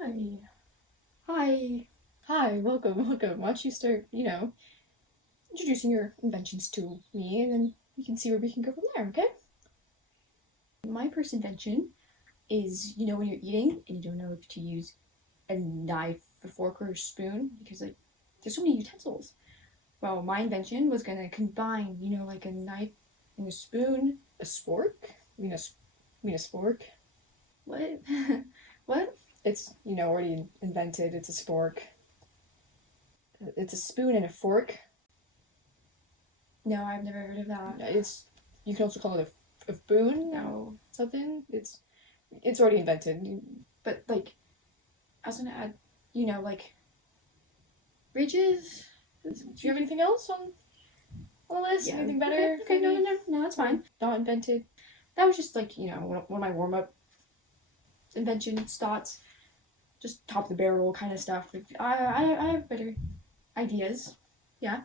Hi. Hi. Hi, welcome. Why don't you start, introducing your inventions to me, and then we can see where we can go from there, okay? My first invention is, when you're eating and you don't know if to use a knife, a fork, or a spoon, because, there's so many utensils. Well, my invention was gonna combine, like a knife and a spoon, a spork? You mean a spork? What? What? It's, already invented. It's a spork. It's a spoon and a fork. No, I've never heard of that. You can also call it a boon. No. Something. It's already invented. But, I was gonna add, bridges? Do you have anything else on the list? Yeah. Anything better? Okay, no, that's fine. Not invented. That was just, one of my warm-up inventions, thoughts. Just top of the barrel kind of stuff. I have better ideas. Yeah.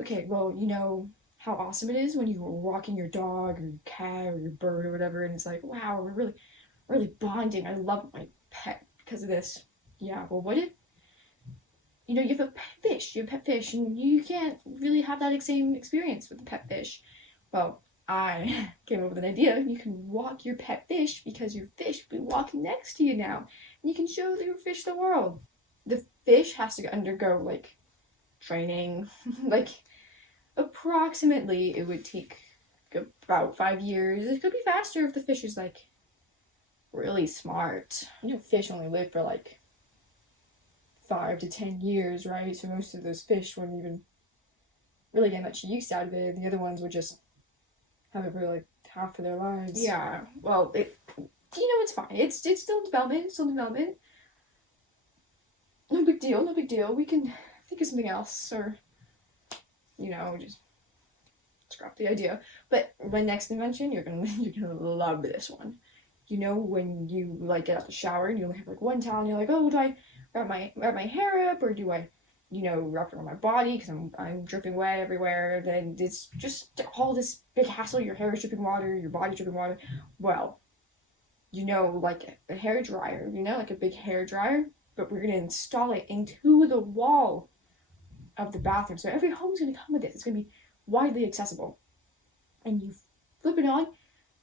Okay, well, you know how awesome it is when you're walking your dog or your cat or your bird or whatever, and it's like, wow, we're really bonding. I love my pet because of this. Yeah, well, what if, you have a pet fish, and you can't really have that same experience with the pet fish. Well, I came up with an idea. You can walk your pet fish because your fish will be walking next to you now, and you can show your fish the world. The fish has to undergo, training, approximately it would take about 5 years. It could be faster if the fish is really smart. Fish only live for 5 to 10 years, right? So most of those fish wouldn't even really get much use out of it. The other ones would just have it for half of their lives. Yeah, well, it's fine. It's still development. No big deal. We can think of something else, or just scrap the idea. But my next invention, you're gonna love this one. When you get out the shower and you only have one towel, and you're like, oh, do I wrap my hair up, or do I wrap it on my body because I'm dripping wet everywhere? Then it's just all this big hassle. Your hair is dripping water, your body's dripping water. Well, a hair dryer, a big hair dryer, but we're gonna install it into the wall of the bathroom. So every home's gonna come with this. It's gonna be widely accessible. And you flip it on,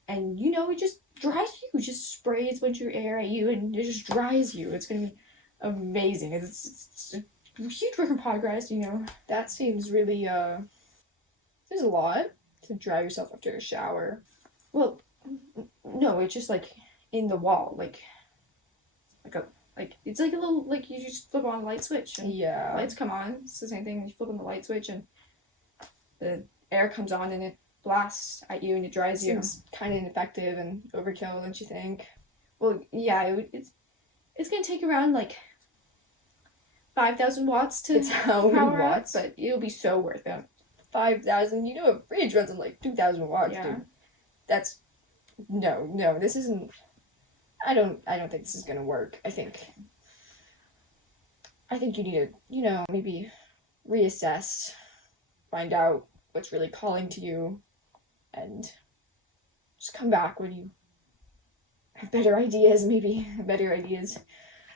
and it just dries you. It just sprays a bunch of air at you, and it just dries you. It's gonna be amazing. It's a huge work in progress. That seems really there's a lot to dry yourself after a shower. Well, no, it's just in the wall, it's a little, you just flip on a light switch and yeah, lights come on. It's the same thing. You flip on the light switch and the air comes on and it blasts at you and it dries you. Seems kind of ineffective and overkill, don't you think? Well, yeah, it's gonna take around 5,000 watts to It's how many power watts? up, but it'll be so worth it. 5,000. A fridge runs on 2,000 watts, Yeah. dude. That's no. This isn't. I don't think this is gonna work. I think you need to, maybe reassess, find out what's really calling to you, and just come back when you have better ideas,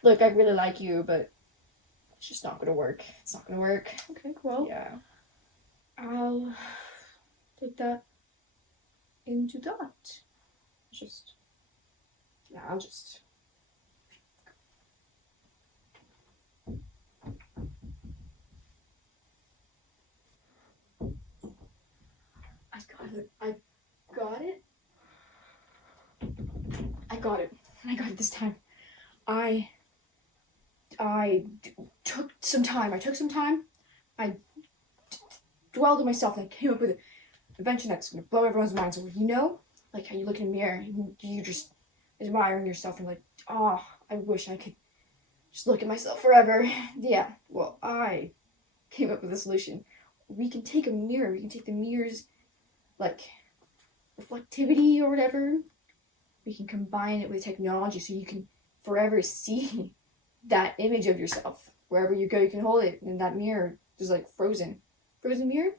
Look, I really like you, but it's just not gonna work. It's not gonna work. Okay, well, Yeah. I'll take that into thought. I'll just. I got it this time. I took some time. I dwelled on myself and I came up with an invention that's gonna blow everyone's mind. So how you look in a mirror and you just admiring yourself and oh, I wish I could just look at myself forever. Yeah, well, I came up with a solution. We can take a mirror, we can take the mirror's reflectivity or whatever. We can combine it with technology so you can forever see that image of yourself. Wherever you go, you can hold it, and that mirror is frozen mirror.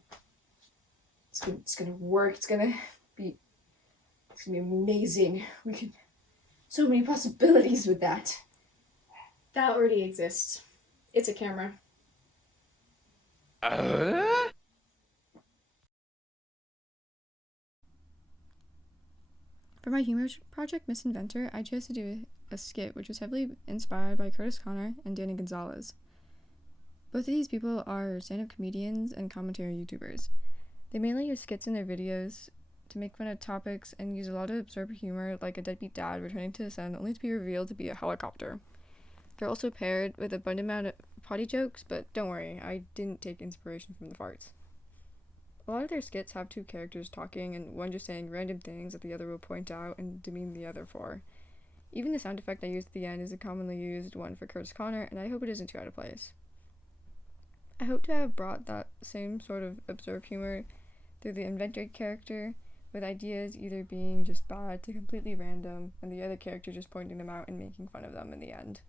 It's gonna work. It's gonna be amazing. We can so many possibilities with that. That already exists. It's a camera. For my humor project, Miss Inventor, I chose to do a skit which was heavily inspired by Curtis Connor and Danny Gonzalez. Both of these people are stand-up comedians and commentary YouTubers. They mainly use skits in their videos to make fun of topics and use a lot of absurd humor, like a deadbeat dad returning to the sun only to be revealed to be a helicopter. They're also paired with an abundant amount of potty jokes, but don't worry, I didn't take inspiration from the farts. A lot of their skits have two characters talking and one just saying random things that the other will point out and demean the other for. Even the sound effect I used at the end is a commonly used one for Curtis Connor, and I hope it isn't too out of place. I hope to have brought that same sort of absurd humor through the inventor character, with ideas either being just bad to completely random, and the other character just pointing them out and making fun of them in the end.